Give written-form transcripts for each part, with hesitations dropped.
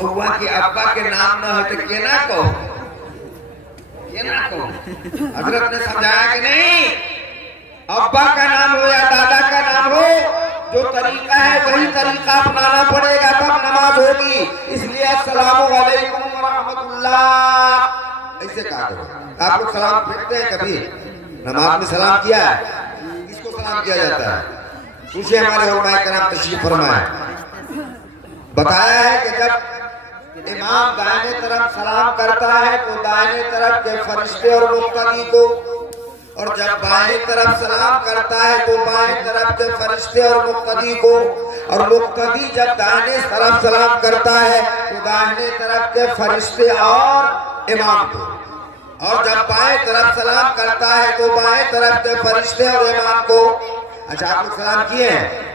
बउआ के अब्बा के नाम न हो तो केना को हजरत ने समझाया कि नहीं, अब्बा का नाम हो या दादा का नाम हो, जो तरीका है वही तरीका अपनाना पड़ेगा, तब नमाज होगी। इसलिए अस्सलामु अलैकुम व रहमतुल्लाह ऐसे कहा करो। आप लोग सलाम फेंकते हैं कभी? नमाज में सलाम किया है? किसको सलाम किया जाता है? पूछे हमारे उलमाए कराम तशरीफ फरमाए। बताया है कि जब इमाम दाहिने तरफ सलाम करता है तो दाहिने तरफ के फरिश्ते और मुक्तदी को, और जब बाएं तरफ सलाम करता है तो बाएं तरफ के फरिश्ते और मुक्तदी को, और मुक्तदी जब दाहिने तरफ सलाम करता है तो दाहिने तरफ के फरिश्ते और इमाम को, और जब बाएं तरफ सलाम करता है तो बाएं तरफ के फरिश्ते और इमाम को। अच्छा, आप लोग सलाम किए हैं?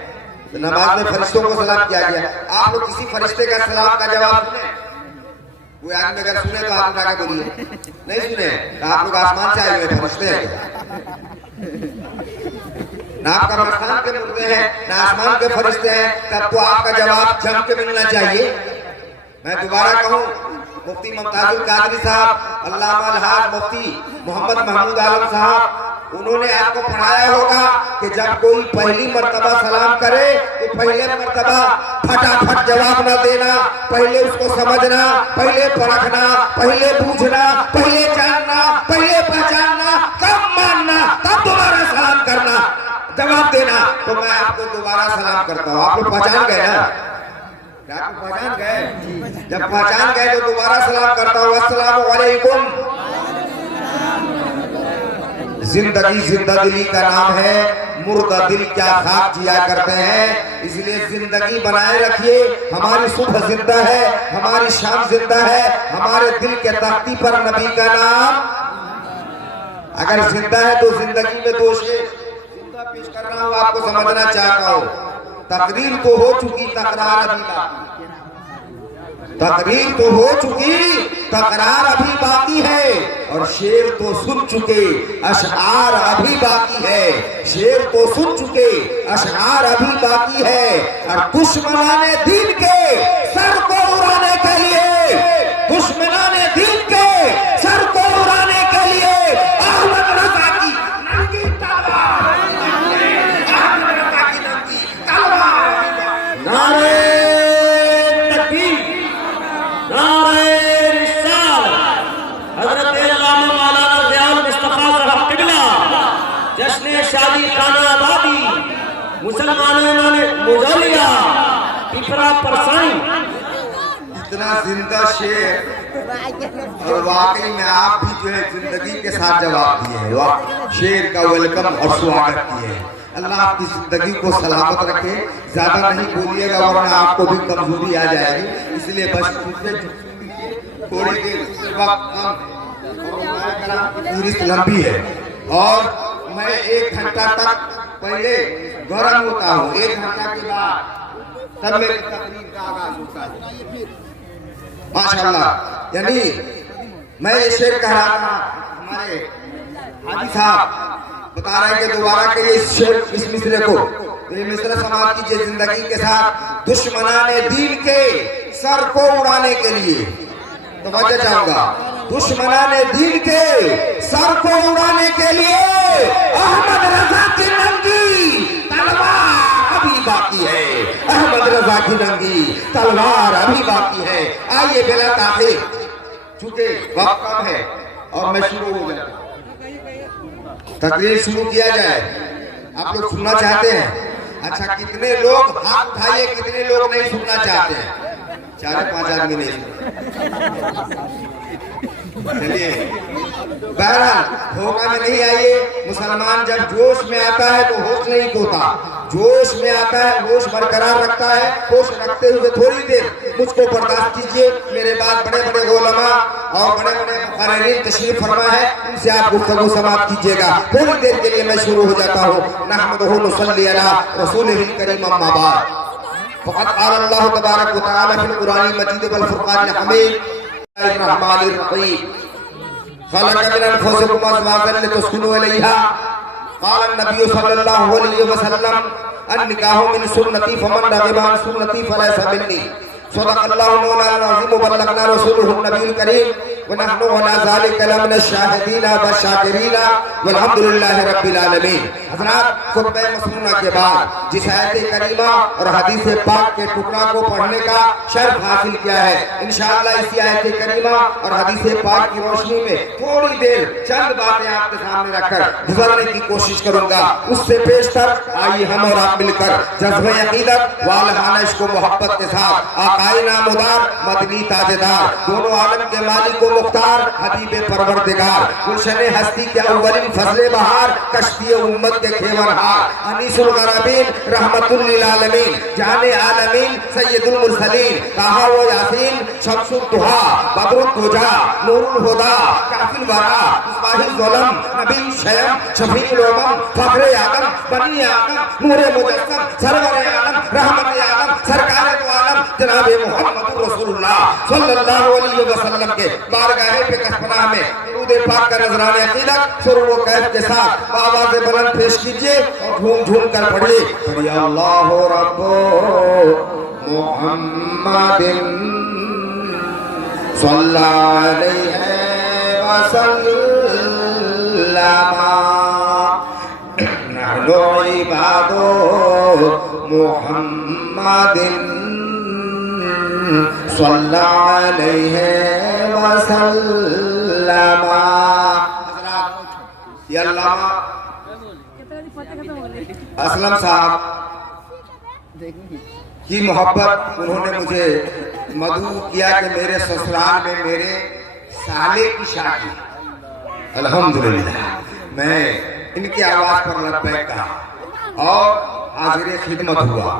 तो नमाज में फरिश्तों को सलाम किया गया। आप लोग किसी फरिश्ते का सलाम का जवाब सुने? कोई आदमी अगर सुने तो हाथ उठा के बोलिए। नहीं सुने तो आप लोग आसमान से आए हुए फरिश्ते हैं ना? आपका मस्तान के मुर्दे हैं ना आसमान के फरिश्ते हैं, तब तो आपका जवाब जम के मिलना चाहिए। मैं दोबारा कहूँ, मुफ्ती मुमताजुल कादरी साहब, अल्लामा अलहाज मुफ्ती मोहम्मद महमूद आलम साहब, उन्होंने आपको पढ़ाया होगा कि जब कोई पहली मर्तबा सलाम करे तो पहले मर्तबा फटाफट जवाब न देना, पहले उसको समझना, पहले परखना, पहले पूछना, पहले जानना, पहले पहचानना, कब मानना, तब दोबारा सलाम करना, जवाब देना। तो मैं आपको दोबारा सलाम करता हूँ। आप लोग पहचान गए ना? क्या आप पहचान गए? जब पहचान गए तो दोबारा सलाम करता हूँ। अस्सलामु अलैकुम। जिंदगी जिंदा दिली का नाम है, मुर्दा दिल क्या खाक जिया करते हैं। इसलिए जिंदगी बनाए रखिए। हमारी सुबह जिंदा है, हमारी शाम जिंदा है, हमारे दिल के तख्ती पर नबी का नाम अगर जिंदा है तो जिंदगी में दोष है। जिंदा पेश कर रहा हूँ, आपको समझना चाहता हूँ। तकरीर तो हो चुकी, तकरार अभी बाकी। तकरीर तो हो चुकी, तकरार अभी बाकी है, और शेर तो सुन चुके, अशआर अभी बाकी है। शेर तो सुन चुके, अशआर अभी बाकी है। और दुश्मनाने दीन के सर को उड़ाने के लिए, दुश्मनाने दीन के सर को उड़ाने के लिए अहमद रजा की नंगी तलवार, अहमद रजा की नंगी तलवार। नारे मुसलमानों ने मुजालिया पिपरा परसाई। इतना जिंदा शेर, और वाकई में आप भी जो है जिंदगी के साथ जवाब दिए हैं। शेर का वेलकम और स्वागत किए हैं। अल्लाह आपकी जिंदगी को सलामत रखे। ज्यादा नहीं बोलिएगा वरना आपको भी कमजोरी आ जाएगी। इसलिए बस थोड़ी देर वक्त लंबी है, और मैं 1 घंटा तक पहले गरम होता हूँ। 1 घंटा के बाद तब मेरी तकरीर का आगाज होता है। माशाअल्लाह। यानी मैं ये शेर कह रहा था, हमारे हाजी साहब बता रहे हैं कि दोबारा के ये शेर, इस मिसरे को, तो ये मिसरा समाप्त कीजिए। जिंदगी के साथ दुश्मनाने दीन के सर को उड़ाने के लिए, तो वजह चाहूंगा, दुश्मनाने दीन के सर को उड़ाने के लिए अहमद रजा की नंगी तलवार अभी बाकी है। अहमद रजा की नंगी तलवार अभी बाकी है। आइए बिला ताखिर, चूंकि वक्त कम है और मैं शुरू हो गया, तकरीर शुरू किया जाए। आप लोग सुनना चाहते हैं? अच्छा, कितने लोग हाथ उठाइए, कितने लोग नहीं सुनना चाहते हैं? 4-5 आदमी नहीं। चलिए, बहरहाल होगा में नहीं आइए। मुसलमान जब जोश में आता है तो होश नहीं खोता, जोश में आता है होश बरकरार रखता है। होश रखते हुए थोड़ी देर मुझको बर्दाश्त कीजिए। मेरे बाद बड़े बड़े उलमा और बड़े बड़े मुक़र्रिरीन तशरीफ फरमा है, उनसे आप गुफ्तगू समाप्त कीजिएगा। थोड़ी देर के लिए मैं शुरू हो जाता हूँ। नहमदुहु नुसल्ली अला रसूलिहिल करीम, अम्मा बाद। फ़क़द क़ाल अल्लाहु तबारक व तआला फ़िल क़ुरानिल मजीद वल फ़ुरक़ानिल हमीद। रहमानिर रहीम। खलक़ मिन अनफुसिकुम अज़वाजन लितस्कुनू इलैहा। क़ाल अन्नबी सल्लल्लाहु अलैहि वसल्लम, अन्निकाहु मिन सुन्नती फमन रग़िबा अन सुन्नती फलैसा मिन्नी। सदक़ल्लाहु मौलाना अज़ीम व बल्लगना रसूलुहुन नबील करीम व नहनु अला ज़ालिका लमिन शाहिदीन व शाकिरीन वल्हम्दुलिल्लाहि रब्बिल आलमीन। हज़रात, खुतबा मसनूना के बाद जिस आयत करीमा और हदीस पाक के टुकड़ा को पढ़ने का शर्फ हासिल किया है, इंशाअल्लाह इसी आयत करीमा और हदीस पाक की रोशनी में थोड़ी देर चंद बातें आपके सामने रखकर गुजरने की कोशिश करूंगा। उससे पेशतर आइए हम और आप मिलकर जज्बे अकीदत व आलमाना इश्क व मोहब्बत के साथ आकाए नामुदार मदनी ताजेदार दोनों आलम के मालिक व मुख्तार हबीब परवरदिगार गुलशन हस्ती के अव्वलिन फजले बहार कश्ती उम्मत के खेवरहार अनीसुल गराबीन रहमतुल लिल आलमीन जाने आलमीन सैयदुल मुरसलीन ताहा व यासीन शम्सुद दुहा बदरुद दुजा नूरुल हुदा काफिल वरा मुस्बाहिल ज़ुलम नबी शयम शफीउल उमम फखरे आदम बनी आदम नूरे मुजस्सम सरवरे आलम रहमत आलम सरकार दो आलम जनाब मोहम्मद रसूलुल्लाह सल्लल्लाहु अलैहि वसल्लम के बारगाह पे कसपना में दुरूद पाक का नजराने अकीदत सुरूर व कैफ के साथ आवाज़ बुलंद पेश कीजिए और झूम झूम कर पढ़िए। या अल्लाहु रब्बु मुहम्मदिन सल्लल्लाहु अलैहि वसल्लम नहनु इबादु मुहम्मदिन सल्लल्लाहु अलैहि वसल्लम। ये अल्लामा असलम साहब की मोहब्बत उन्होंने मुझे मदऊ किया कि मेरे ससुराल में मेरे साले की शादी, अल्हम्दुलिल्लाह मैं इनकी आवाज पर लब्बैक कहा और हाजिर खिदमत हुआ।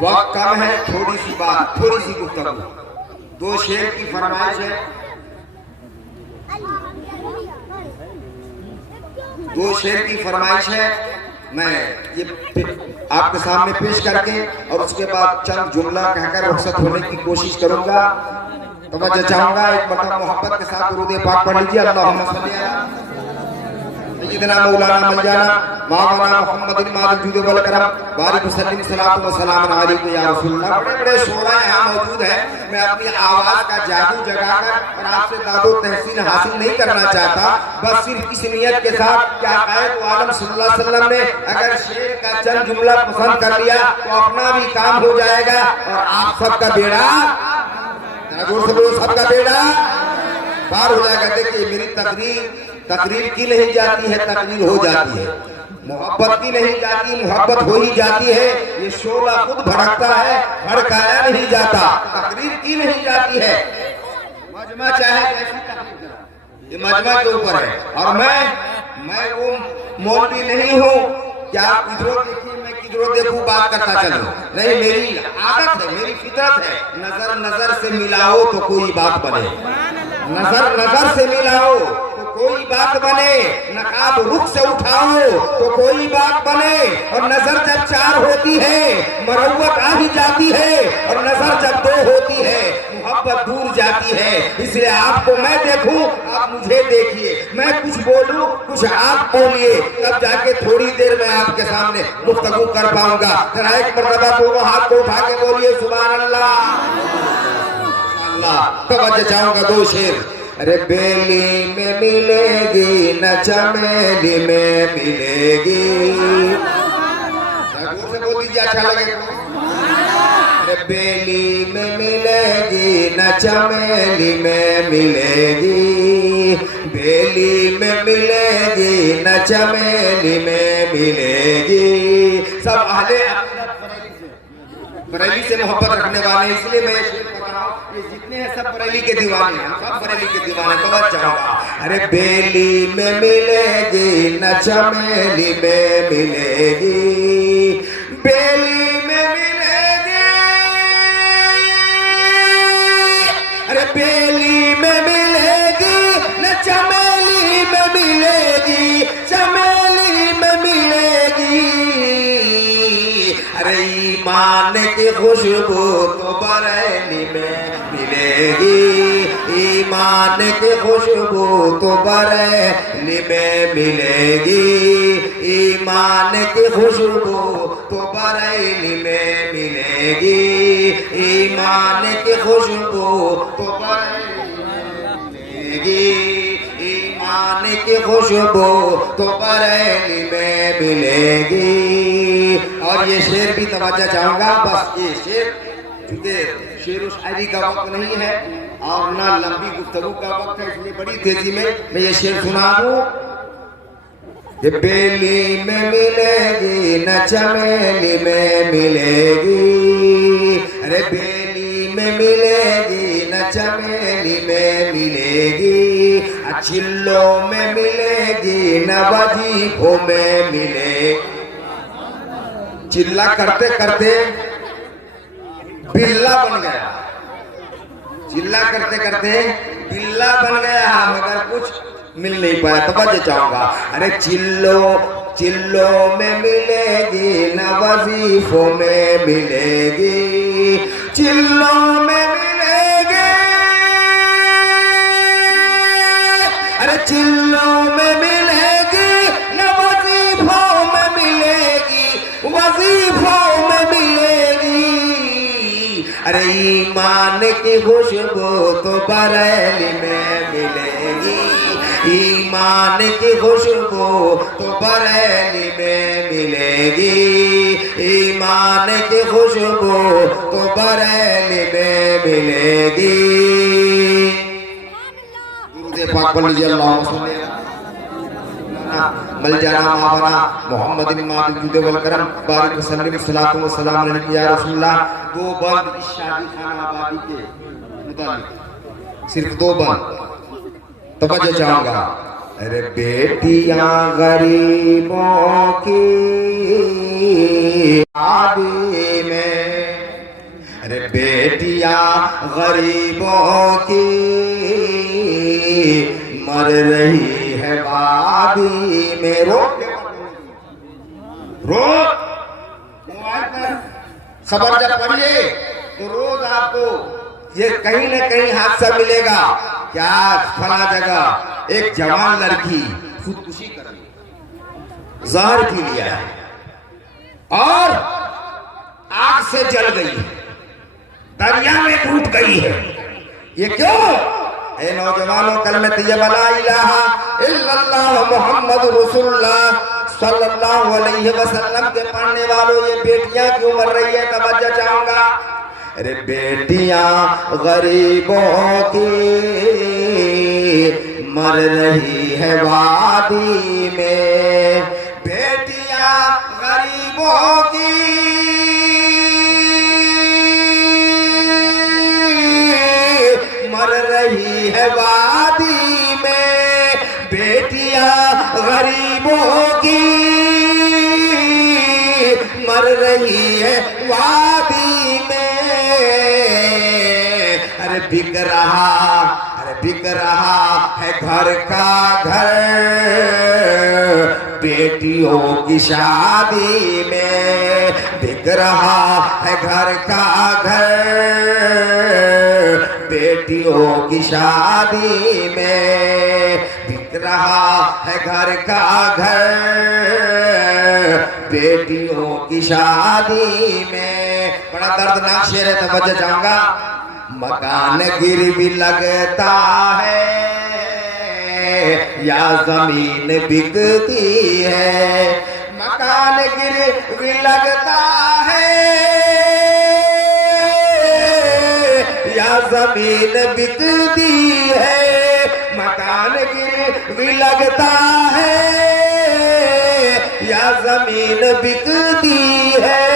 वक्त कम है, थोड़ी सी बात, थोड़ी सी गुफ्तगू। दो शेर की फरमाइश है, दो शेर की फरमाइश है। मैं ये आपके सामने पेश करके और उसके बाद चंद जुमला कहकर रुखसत होने की कोशिश करूंगा। तवज्जो चाहूंगा, एक मरतबा मोहब्बत के साथ दुरूद पाक पढ़ लीजिए। अल्लाहुम्मा सल्ली अला सय्यिदना मौलाना मौलाना मौलाना मुहम्मदिन मादिल जुद वल करम बारिक वसल्लम सलातु व सलाम अलैका या रसूलल्लाह। बड़े बड़े शोरा यहाँ मौजूद है। मैं अपनी आवाज का जादू जगाकर और आपसे दादो तहसीन हासिल नहीं करना चाहता, बस सिर्फ इस नियत के साथ कि आक़ाए दो आलम सल्लल्लाहु अलैहि वसल्लम ने अगर शेर का चंद जुमला पसंद कर लिया तो अपना भी काम हो जाएगा और आप सबका बेड़ा, जोर से बोलो, सबका बेड़ा पार हो जाएगा। देखिए मेरी तकरीर की नहीं जाती है, तकरीर हो जाती है। मोहब्बत की नहीं जाती, मोहब्बत हो ही जाती है। ये शोला खुद भड़कता है, भड़काया नहीं जाता। तकरीर की नहीं जाती है। मजमा चाहे कैसी तकरीर, ये मजमा के ऊपर है। और मैं वो मौलवी नहीं हूँ क्या आप किधरों देखिए मैं किधरों देखूं बात करता चलूं। नहीं, मेरी आदत है, मेरी फितरत है। नजर नजर से मिलाओ तो कोई बात बने, नजर नजर से मिलाओ तो कोई बात बने, नकाब रुख से उठाओ तो कोई बात बने। और नजर जब चार होती है मरवत आ ही जाती है, और नजर जब दो होती है मोहब्बत दूर जाती है। इसलिए आपको मैं देखूं, आप मुझे देखिए, मैं कुछ बोलूं, कुछ आप बोलिए, तब जाके थोड़ी देर में आपके सामने गुफ्तगू कर पाऊंगा। जरा एक मरतबा दोनों हाथ को उठा के बोलिए सुभान अल्लाह। अल्लाह तवज्जो चाहूंगा, दो शेर। अरे बेली में मिलेगी न चमेली में मिलेगी, से बोल दीजिए अच्छा लगेगा। अरे बेली में मिलेगी न चमेली में मिलेगी, बेली में मिलेगी न चमेली में मिलेगी। सब अहले बरेली से मोहब्बत रखने वाले, इसलिए मैं ये जितने हैं सब बरेली के दीवाने हैं, सब बरेली के दीवाने। तवज्जो। अरे बेली में मिलेगी न चमेली में मिलेगी, बेली में मिलेगी, अरे बेली में मिलेगी न चमेली में मिलेगी, चमेली में मिलेगी। अरे ईमान की खुशबू तो बरेली में मिलेगी, ईमान की खुशबू तो बरेली में मिलेगी, ईमान की खुशबू तो बरेली में मिलेगी, ईमान की खुशबू तो बरेली में मिलेगी, ईमान की खुशबू तो बरेली में मिलेगी। और ये शेर भी तवज्जो चाहूंगा, बस ये शेर, क्योंकि शेर व शायरी का वक्त नहीं है और ना लंबी गुफ्तगू का वक्त है, इसलिए बड़ी तेजी में मैं ये शेर सुना दूं। ये बेली में मिलेगी न चमेली में मिलेगी, अरे बेली में मिलेगी न चमेली में मिलेगी, चिल्लों में मिलेगी न वजीफों में मिलेगी। चिल्ला करते करते बिल्ला बन गया, चिल्ला करते करते बिल्ला बन गया, मगर कुछ मिल नहीं पाया। तवज्जो चाहूंगा, अरे चिल्लो में मिलेगी न वजीफों में मिलेगी, चिल्लो में मिलेगी, अरे चिल्लो में मिलेगी न वजीफों में मिलेगी, वजीफों में मिलेगी, अरे ईमान की खुशबू तो बरेली में मिलेगी, ईमान की खुशबू तो बरेली में मिलेगी, ईमान की खुशबू तो बरेली में मिलेगी। दुरूद पाक पढ़ लीजिए, अल्लाहुम्मा सल्ली अला मलजाना मावना मोहम्मदिन मादुद वल करम बारिक वसल्लम सलातु व सलाम अलैहि या रसूलुल्लाह। दो बंद इस शादी खाना आबादी के मुताबिक, सिर्फ दो बंद तवज्जो चाहूंगा। अरे बेटियां गरीबों की शादी में, अरे बेटियां गरीबों की मर रही है वादी में। रो मोबाइल पर खबर जब पढ़िए तो रोज आपको ये कहीं न कहीं हादसा मिलेगा। क्या फला जगह एक जवान लड़की खुदकुशी कर ली, जहर पी लिया है और आग से जल गई है, दरिया में डूब गई है। ये क्यों? ए नौजवानों, कलमे तैयबा ला इलाहा इल्लल्लाह मुहम्मद रसूलुल्लाह सल्लल्लाहु अलैहि वसल्लम के पढ़ने वालों, ये बेटियां क्यों मर रही है? तवज्जो चाहूंगा। अरे बेटियां गरीबों की मर रही है वादी में, बेटियां गरीबों की मर रही है वादी में, बेटियां गरीबों की मर रही है वादी में। अरे बिक रहा है घर का घर, बेटियों की शादी में, बिक रहा है घर का घर, बेटियों की शादी में, बिक रहा है घर का घर, बेटियों की शादी में। बड़ा दर्दनाक शेर है, तवज्जो चाहूंगा। मकान गिरवी लगता है या जमीन बिकती है, मकान गिरवी लगता है या जमीन बिकती है, मकान गिरवी लगता है या जमीन बिकती है।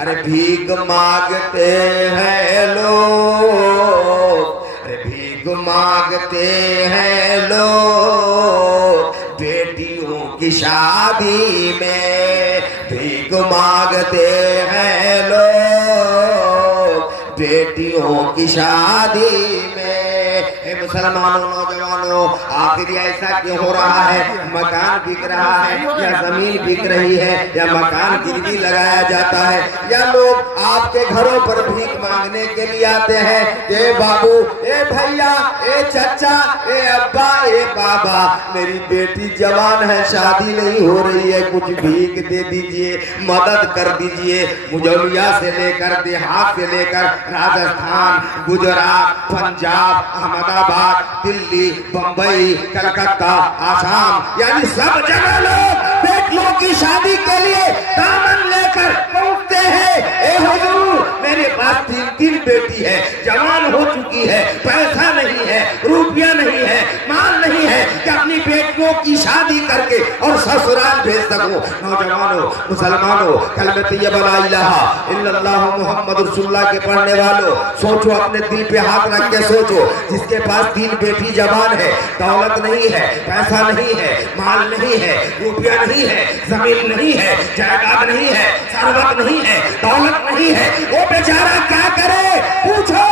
अरे भीख मांगते हैं लोग, अरे भीख मांगते हैं लोग, बेटियों की शादी में, भीख मांगते हैं लोग, बेटियों की शादी में। हे मुसलमानों नौजवानों, आखिर ऐसा क्यों हो रहा है? मकान बिक रहा है या जमीन बिक रही है या मकान गिरवी लगाया जाता है या लोग आपके घरों पर भीख मांगने के लिए आते हैं। ए बाबू, ए भैया, ए चचा, ए अब्बा, ए बाबा, मेरी बेटी जवान है, शादी नहीं हो रही है, कुछ भीख दे दीजिए, मदद कर दीजिए। मुजौलिया से लेकर देहात से लेकर राजस्थान, गुजरात, पंजाब, अहमदाबाद, दिल्ली, बंबई, कलकत्ता, आसाम, यानी सब जगह लोग बेटियों की शादी के लिए दामन लेकर पहुंचते हैं। ए हुजूर, मेरे पास 3 बेटी है, जवान हो चुकी है, पैसा नहीं है, रुपया नहीं है, माल नहीं है कि अपनी बेटियों की शादी करके और ससुराल भेज सकूं। नौजवानों, मुसलमानों, कलमे तैयबा ला इलाहा इल्लल्लाह मुहम्मद रसूलुल्लाह के पढ़ने वालों, सोचो, अपने दिल पे हाथ रख के सोचो, जिसके पास 3 बेटी जवान है, दौलत नहीं है, पैसा नहीं है, माल नहीं है, रुपया नहीं है, जमीन नहीं है, जायदाद नहीं है, सरवत नहीं है, दौलत नहीं है, वो बेचारा क्या करे? पूछो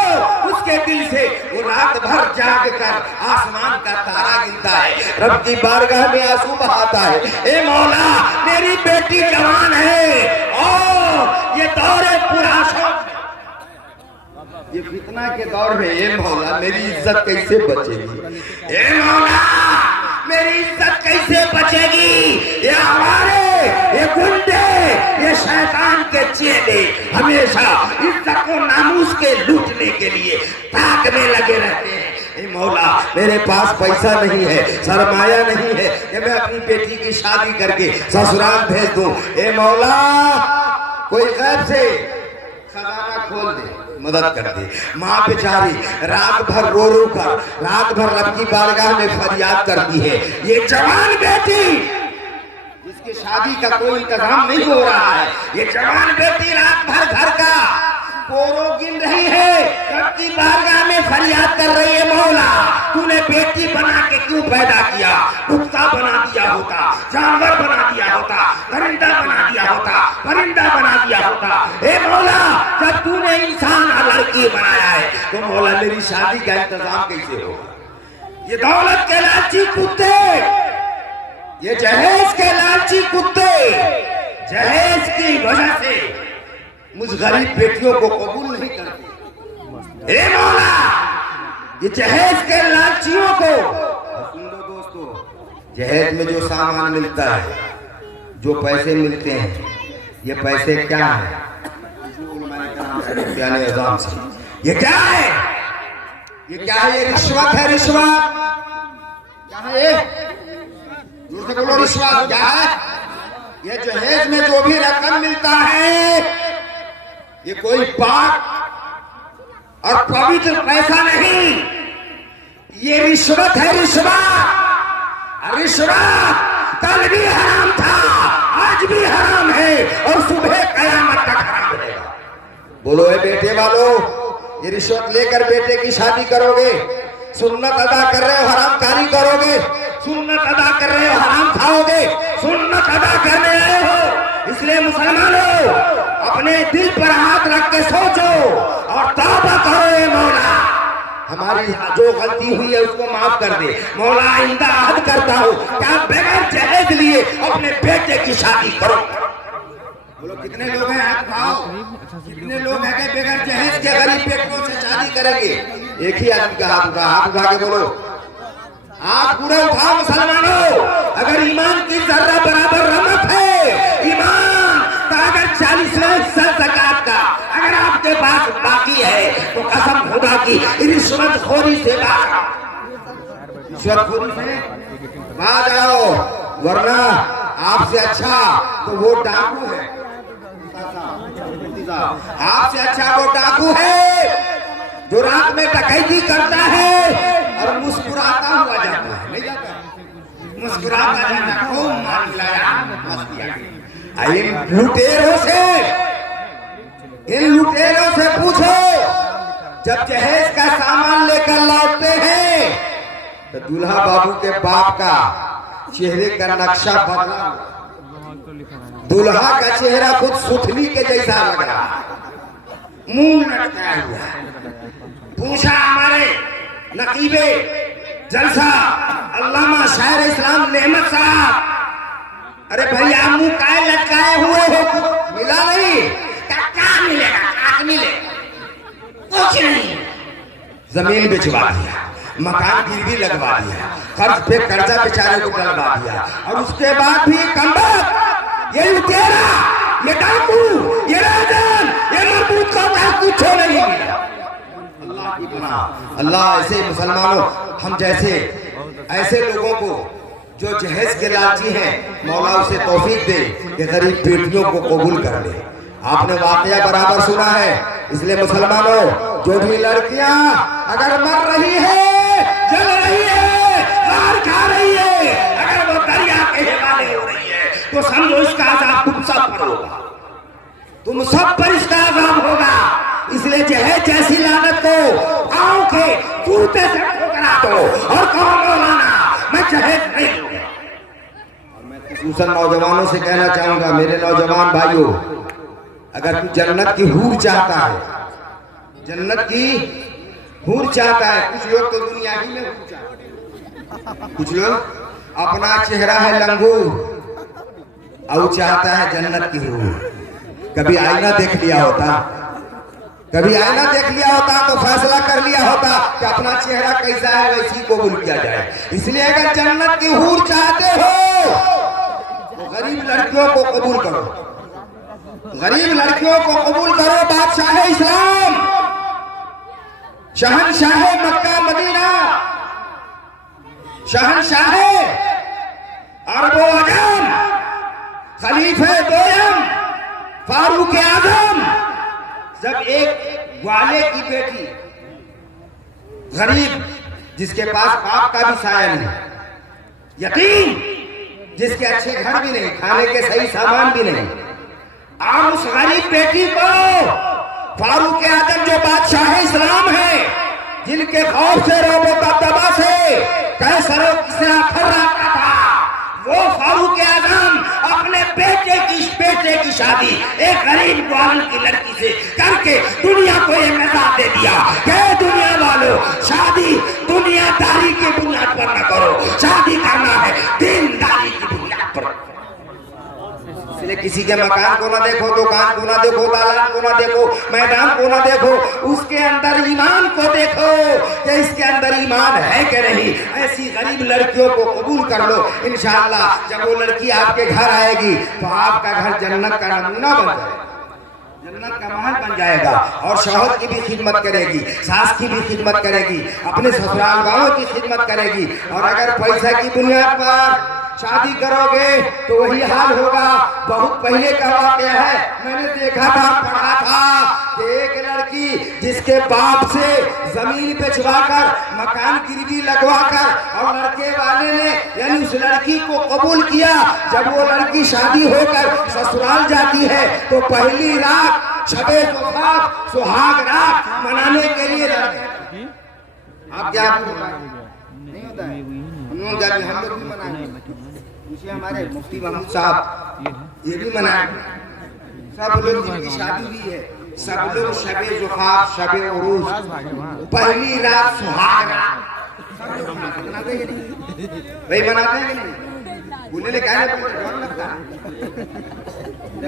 उसके दिल से। वो रात भर जाग कर आसमान का तारा गिनता है, रब की बारगाह में आंसू बहाता है। ए मौला, मेरी बेटी जवान है और ये दौरे पुराशों, ये फितना के दौर में, ए मौला, मेरी इज्जत कैसे बचेगी? ए मौला, मेरी इज्जत कैसे बचेगी? ये हमारे, ये गुंडे, ये शैतान के चेले हमेशा इज्जत को नामूस के लूटने के लिए ताक में लगे रहते हैं। ए मौला, मेरे पास पैसा नहीं है, सरमाया नहीं है कि मैं अपनी बेटी की शादी करके ससुराल भेज दूं। ए मौला, कोई गैब से खजाना खोल दे, मदद कर दे। माँ बेचारी रात भर रो रो कर, रात भर रब की बारगाह में फरियाद करती है। ये जवान बेटी जिसकी शादी का कोई इंतजाम नहीं हो रहा है, ये जवान बेटी रात भर घर का कोरों गिन रही है, रब की बारगाह में फरियाद कर रही है, मौला, तूने बेटी बना के क्यों पैदा किया? कुत्ता बना दिया होता, जानवर बना दिया होता, परिंदा बना दिया होता, परिंदा बना दिया होता। ए मौला, जब तूने इंसान और लड़की बनाया है तो मौला, मेरी शादी का इंतजाम कैसे होगा? ये दौलत के लालची कुत्ते, ये जहेज के लालची कुत्ते, जहेज की वजह से मुझ गरीब बेटियों को कबूल नहीं करते। ए मौला, ये जहेज के लालचियों को, सुन लो दोस्तों, जहेज में जो सामान मिलता है, जो पैसे मिलते हैं, ये पैसे क्या है? ये क्या है? ये क्या है? ये रिश्वत है, रिश्वत। क्या है ये? जोर से बोलो, रिश्वत क्या है? ये जहेज में जो भी रकम मिलता है, ये कोई पाक और पवित्र पैसा नहीं, ये रिश्वत है, रिश्वत। रिश्वत कल भी हराम था, आज भी हराम है और सुबह कयामत तक हराम रहेगा। बोलो ए बेटे वालों, ये रिश्वत लेकर बेटे की शादी करोगे, सुन्नत अदा कर रहे हो, हरामकारी करोगे, सुन्नत अदा कर रहे हो, हराम खाओगे, सुन्नत अदा करने आए हो। इसलिए मुसलमानों, अपने दिल पर हाथ रख के सोचो और तौबा करो। ए मौला, हमारी जो गलती हुई है उसको माफ कर दे। मौला, आइंदा अहद करता हूँ क्या बगैर जहेज लिए अपने बेटे की शादी करो। बोलो कितने लोग हैं? हाथ उठाओ। कितने लोग हैं कि बगैर जहेज के गरीब बेटियों से शादी करेंगे? एक ही आदमी का हाथ उठा, हाथ उठा के बोलो, हाथ पूरे उठाओ। मुसलमानों, अगर ईमान की जर्रा बराबर रमत है, ईमान का अगर 40% ज़कात का अगर आपके पास बाकी है तो कसम खुदा की रिश्वतखोरी से बाज आओ, वरना आपसे अच्छा तो वो डाकू है, आपसे अच्छा वो डाकू है जो रात में डकैती करता है और मुस्कुराता हुआ जाता है। नहीं जाता, मुस्कुराता जाता, खूब मार मिलाया, मस्ती आ गई। इन लुटेरों से पूछो, जब जहेज का सामान लेकर लौटते हैं तो दूल्हा बाबू के बाप का चेहरे का नक्शा बदला, दूल्हा का चेहरा खुद सुथनी के जैसा लग रहा, मुंह लटकाया हुआ। पूछा हमारे नकीबे जलसा अल्लामा शायर इस्लाम नेमत साहब, अरे भैया मुंह काय लटकाए हुए हो, कुछ मिला नहीं? क्या मिलेगा, क्या मिलेगा? कुछ नहीं। जमीन बेचवा दिया, मकान गिरवी लगवा दिया, कर्ज पे कर्जा बेचारे को डलवा दिया, और उसके बाद भी कमबख्त, ये लुटेरा, ये डाकू, ये राजन, ये मरबूत का कुछ नहीं मिला। अल्लाह की पनाह, अल्लाह ऐसे मुसलमानों हम जैसे ऐसे लोगों को जो जहेज के लालची हैं, मौला उसे तौफीक दे कि गरीब बेटियों को कबूल कर ले। आपने वाकया बराबर सुना है, इसलिए मुसलमानों जो भी लड़कियां अगर मर रही है, जल रही है, मार खा रही है, अगर वो दरिया के हवाले हो रही है, तो समझो इसका अज़ाब तुम सब पर होगा, तुम सब पर इसका अज़ाब होगा। इसलिए जहेज जैसी लानत को गाँव के जूते से ठोकरा दो और कहो मौलाना मैं जहेज नहीं लूंगा। और मैं खुसूसन नौजवानों से कहना चाहूंगा, मेरे नौजवान भाइयों, अगर तू जन्नत की हूर चाहता है, जन्नत की हूर चाहता है, कुछ लोग तो दुनिया ही में हूर चाहते हैं, कुछ लोग अपना चेहरा है लंगूर और चाहता है जन्नत की हूर। कभी आईना देख लिया होता, कभी आईना देख लिया होता तो फैसला कर लिया होता कि अपना चेहरा कैसा है वैसी कबूल किया जाए। इसलिए अगर जन्नत की हूर चाहते हो तो गरीब लड़कियों को कबूल करो, गरीब लड़कियों को कबूल करो। बादशाह इस्लाम, शहनशाह मक्का मदीना, शहनशाह अरबो अजम, खलीफे दोयम फारूक आजम, जब एक ग्वाले की बेटी गरीब जिसके पास बाप का भी साया नहीं, यतीम जिसके अच्छे घर भी नहीं, खाने के सही सामान भी नहीं, और उस गरीब बेटी को फारूक आजम जो बादशाह इस्लाम है, जिनके खौफ से रोबो दबदबा से कैसरो किसरा फर्राता था, वो फारूक आजम अपने बेटे की शादी एक गरीब ग्वाल की लड़की से करके दुनिया को ये मैदान दे दिया कि दुनिया वालों शादी दुनियादारी की बुनियाद पर न करो, शादी करना है दीनदारी की बुनियाद पर। इसलिए किसी के मकान को ना देखो, दुकान को ना देखो, दालान को ना देखो, मैदान को ना देखो, उसके अंदर ईमान को देखो कि इसके अंदर ईमान है कि नहीं। ऐसी गरीब लड़कियों को कबूल कर लो, इंशाअल्लाह जब वो लड़की आपके घर आएगी तो आपका घर जन्नत का नमूना बन जाएगा, जन्नत का महल बन जाएगा, और शौहर की भी खिदमत करेगी, सास की भी खिदमत करेगी, अपने ससुराल वालों की खिदमत करेगी। और अगर पैसा की बुनियाद पर शादी करोगे तो वही हाल होगा। बहुत पहले का वाकया है, मैंने देखा था, पढ़ा था कि एक लड़की जिसके बाप से जमीन बेचवाकर, मकान गिरवी लगवाकर, और लड़के वाले ने यानी उस लड़की को कबूल किया। जब वो लड़की शादी होकर ससुराल जाती है तो पहली रात शबे सुहाग रात मनाने के लिए आप क्या नहीं होता है, हम लोग भी मनाएंगे, हमारे मुफ्ती महमूद साहब ये भी मनाए, सब लोग जिनकी शादी हुई है सब लोग शबे जुखाफ, शबे उरूस, पहली रात सुहाग रात मनाते हैं भाई, मनाते हैं कि नहीं? बोले कहने पर डर लगता है,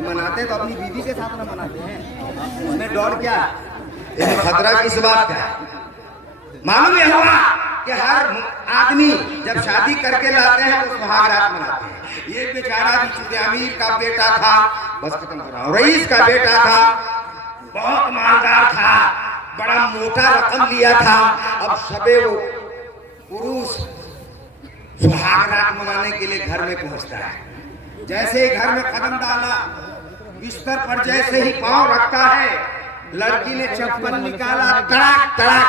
मनाते तो अपनी बीवी के साथ ना मनाते हैं, उसमें डर क्या, खतरा किस बात का? मालूम यह हुआ कि हर आदमी जब शादी करके लाते हैं तो सुहाग रात मनाते हैं। ये बेचारा भी चूंकि अमीर का बेटा था, बस खत्म कर रहा हूं, रईस का बेटा था, बहुत मालदार था, बड़ा मोटा रकम लिया था। अब शबे उरूस सुहाग रात मनाने के लिए घर में पहुंचता है। जैसे ही घर में कदम डाला, बिस्तर पर जैसे ही पांव रखता है, लड़की ने चप्पल निकाला, तड़ाक तड़ाक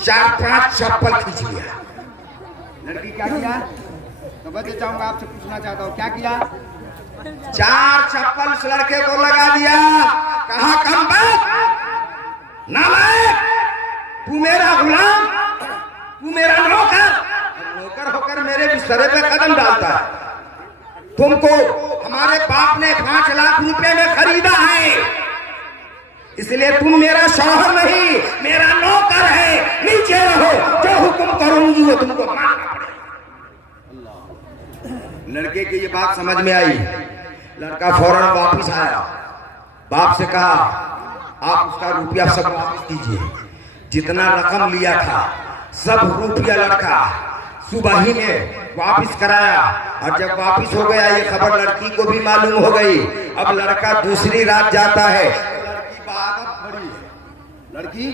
4-5 चप्पल खींच लिया। लड़की क्या किया? तो बता चाहूंगा, आपसे पूछना चाहता हूँ, क्या किया? 4 चप्पल उस लड़के को लगा दिया। कहा कमबख्त, नालायक, तू मेरा गुलाम, तू मेरा नौकर, नौकर होकर मेरे बिस्तर पे कदम डालता है। तुमको हमारे बाप ने 5 लाख रुपए में खरीदा है, इसलिए तुम मेरा शौहर नहीं, मेरा नौकर है। नीचे रहो, जो हुक्म करूंगी वो तुमको मानना पड़ेगा। लड़के की ये बात समझ में आई। लड़का फौरन वापस आया, बाप से कहा आप उसका रुपया सब वापस कीजिए, जितना रकम लिया था सब रुपया लड़का सुबह ही में वापिस कराया। और जब वापिस हो गया ये खबर लड़की को भी मालूम हो गई। अब लड़का दूसरी रात जाता है, लड़की बागब खड़ी है, लड़की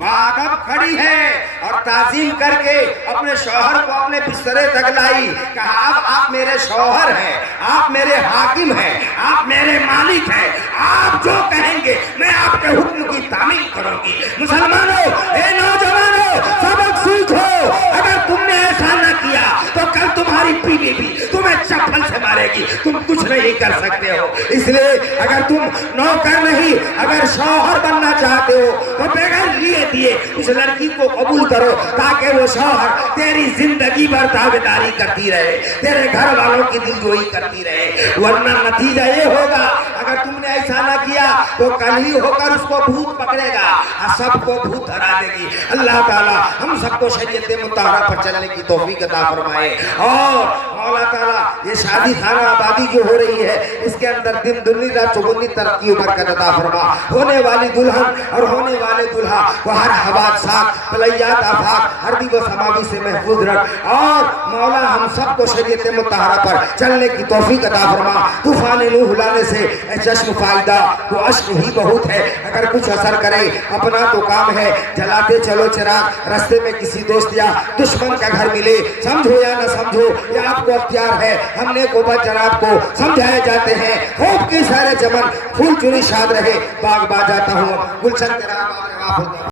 बागब खड़ी है और ताजीम करके अपने शौहर को अपने बिस्तरे तक लाई। कहा अब आप मेरे शौहर हैं, आप मेरे हाकिम हैं, आप मेरे मालिक हैं, आप जो कहेंगे मैं आपके हुक्म की तामील करूंगी। मुसलमानों, ए नौजवानों, सबक सीखो। अगर तुमने ऐसा न किया तो कल तुम्हारी बीवी भी तुम्हें चप्पल से मारेगी, तुम कुछ नहीं कर सकते हो। इसलिए अगर तुम नौकर नहीं, अगर शौहर बनना चाहते हो तो बगैर लिए दिए उस लड़की को कबूल करो, ताकि वो शौहर तेरी जिंदगी भर ताबेदारी करती रहे, तेरे घर वालों की दिलजोई करती रहे। वरना नतीजा ये होगा, अगर तुमने ऐसा ना किया तो कल ही होकर उसको भूत पकड़ेगा और सबको भूत हरा देगी। अल्लाह ताला हम सबको शरीयत मुताहरा पर चलने की तौफीक अता फरमाए। और मौला ताला ये शादी खाना आबादी जो हो रही है, इसके अंदर दिन दुनिया चौगुनी तरक्की बरकत अता फरमा। होने वाली दुल्हन और होने वाले दूल्हा वो हर हवात साथ पलैयात आफाक हर दी व समावी से महफूज रख। और मौला हम सबको शरीयत मुताहरा पर चलने की तौफीक अता फरमा। तूफान नूह लाने से चश्म फायदा वो अश्क ही बहुत है, अगर कुछ असर करे अपना तो काम है। जलाते चलो चिराग, रास्ते में किसी दोस्त या दुश्मन का घर मिले, समझो या न समझो ये आपको अख्तियार है। हमने को जनाब को समझाए जाते हैं, खूब की सारे चमन फूल चुनी शाद रहे, बाग बाजाता हूँ गुलशन तेरा